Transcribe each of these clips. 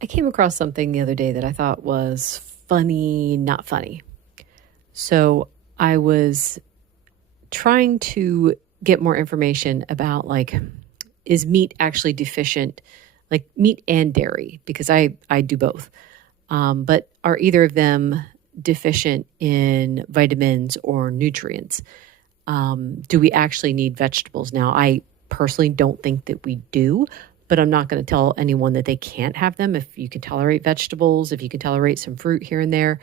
I came across something the other day that I thought was funny, not funny. So I was trying to get more information about is meat actually deficient, like meat and dairy, because I do both. But are either of them deficient in vitamins or nutrients? Do we actually need vegetables? Now, I personally don't think that we do, but I'm not going to tell anyone that they can't have them. If you can tolerate vegetables, if you can tolerate some fruit here and there,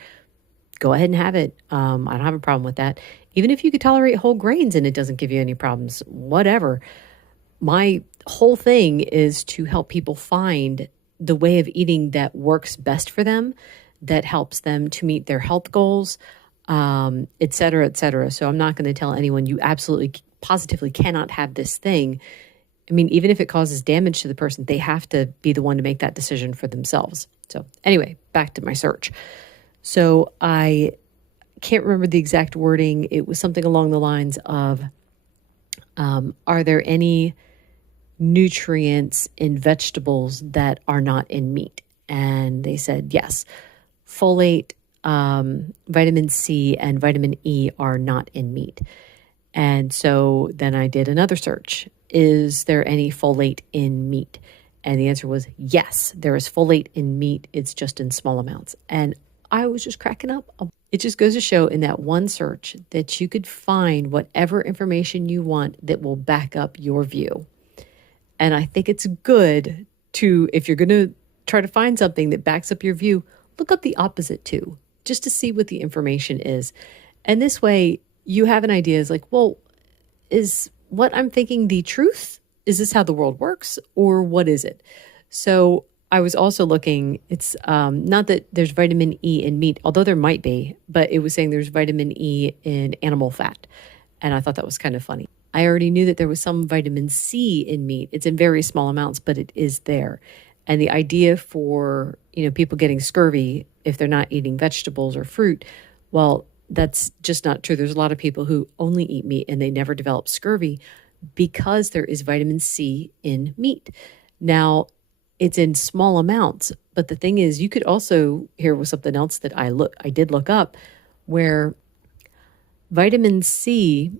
go ahead and have it. I don't have a problem with that. Even if you could tolerate whole grains and it doesn't give you any problems, whatever. My whole thing is to help people find the way of eating that works best for them, that helps them to meet their health goals, et cetera, et cetera. So I'm not going to tell anyone you absolutely positively cannot have this thing. I mean, even if it causes damage to the person, they have to be the one to make that decision for themselves. So anyway, back to my search. So I can't remember the exact wording. It was something along the lines of, are there any nutrients in vegetables that are not in meat? And they said, yes, folate, vitamin C, and vitamin E are not in meat. And so then I did another search. Is there any folate in meat? And the answer was yes, there is folate in meat. It's just in small amounts. And I was just cracking up. It just goes to show in that one search that you could find whatever information you want that will back up your view. And I think it's good to, if you're going to try to find something that backs up your view, look up the opposite too, just to see what the information is. And this way you have an idea is like, well, is what I'm thinking the truth? Is this how the world works, or what is it? So I was also looking, it's not that there's vitamin E in meat, although there might be, but it was saying there's vitamin E in animal fat. And I thought that was kind of funny. I already knew that there was some vitamin C in meat. It's in very small amounts, but it is there. And the idea for, people getting scurvy if they're not eating vegetables or fruit, well, that's just not true. There's a lot of people who only eat meat and they never develop scurvy because there is vitamin C in meat. Now, it's in small amounts, but the thing is, you could also, here was something else that I did look up, where vitamin C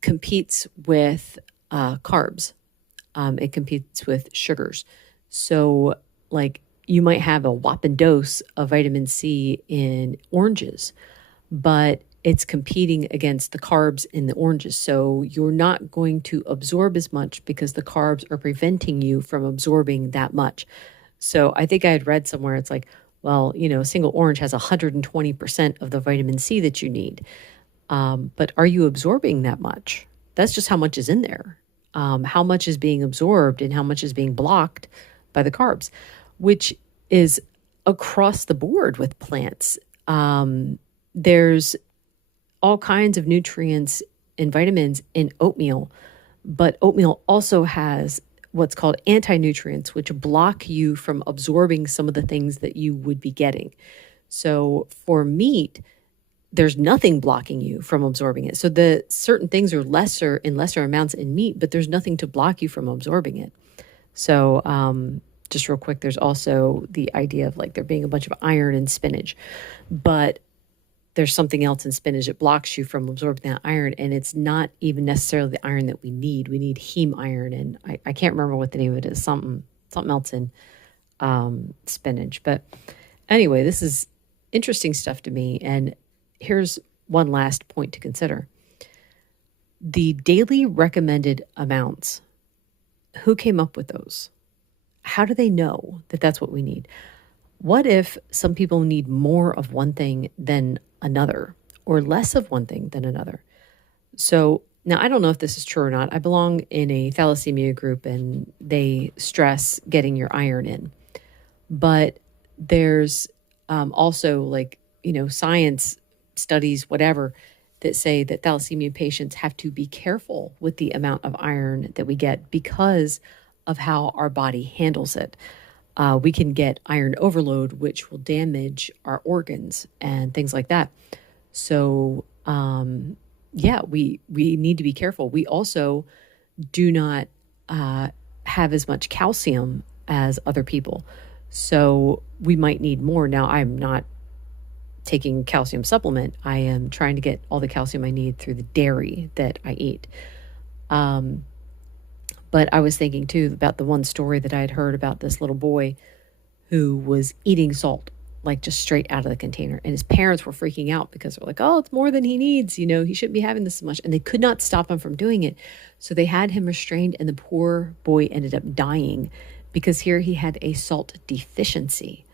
competes with carbs. It competes with sugars. So you might have a whopping dose of vitamin C in oranges, but it's competing against the carbs in the oranges. So you're not going to absorb as much because the carbs are preventing you from absorbing that much. So I think I had read somewhere, it's like, well, a single orange has 120% of the vitamin C that you need. But are you absorbing that much? That's just how much is in there. How much is being absorbed and how much is being blocked by the carbs, which is across the board with plants. There's all kinds of nutrients and vitamins in oatmeal, but oatmeal also has what's called anti-nutrients, which block you from absorbing some of the things that you would be getting. So for meat, there's nothing blocking you from absorbing it. So the certain things are lesser amounts in meat, but there's nothing to block you from absorbing it. So just real quick, there's also the idea of there being a bunch of iron in spinach, but there's something else in spinach that blocks you from absorbing that iron. And it's not even necessarily the iron that we need. We need heme iron. And I can't remember what the name of it is, something else in spinach. But anyway, this is interesting stuff to me. And here's one last point to consider. The daily recommended amounts, who came up with those? How do they know that that's what we need? What if some people need more of one thing than another, or less of one thing than another? So now I don't know if this is true or not. I belong in a thalassemia group and they stress getting your iron in. But there's also science studies, whatever, that say that thalassemia patients have to be careful with the amount of iron that we get because of how our body handles it. We can get iron overload, which will damage our organs and things like that. So, we need to be careful. We also do not have as much calcium as other people. So we might need more. Now, I'm not taking calcium supplement. I am trying to get all the calcium I need through the dairy that I eat. But I was thinking too about the one story that I had heard about this little boy who was eating salt, like just straight out of the container. And his parents were freaking out because they're like, oh, it's more than he needs. He shouldn't be having this so much. And they could not stop him from doing it. So they had him restrained, and the poor boy ended up dying because here he had a salt deficiency.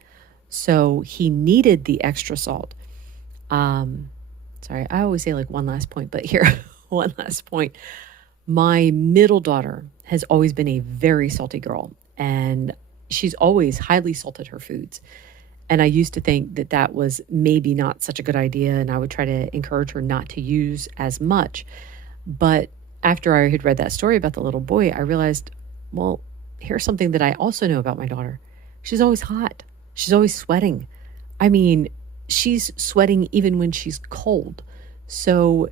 So he needed the extra salt. Sorry, I always say like one last point, but here, one last point. My middle daughter has always been a very salty girl, and she's always highly salted her foods. And I used to think that that was maybe not such a good idea, and I would try to encourage her not to use as much. But after I had read that story about the little boy, I realized, well, here's something that I also know about my daughter. She's always hot. She's always sweating. I mean, she's sweating even when she's cold. So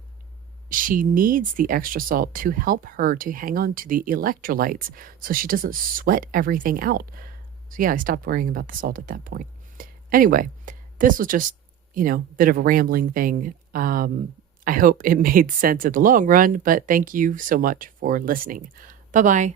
she needs the extra salt to help her to hang on to the electrolytes so she doesn't sweat everything out. So yeah, I stopped worrying about the salt at that point. Anyway, this was just, a bit of a rambling thing. I hope it made sense in the long run, but thank you so much for listening. Bye-bye.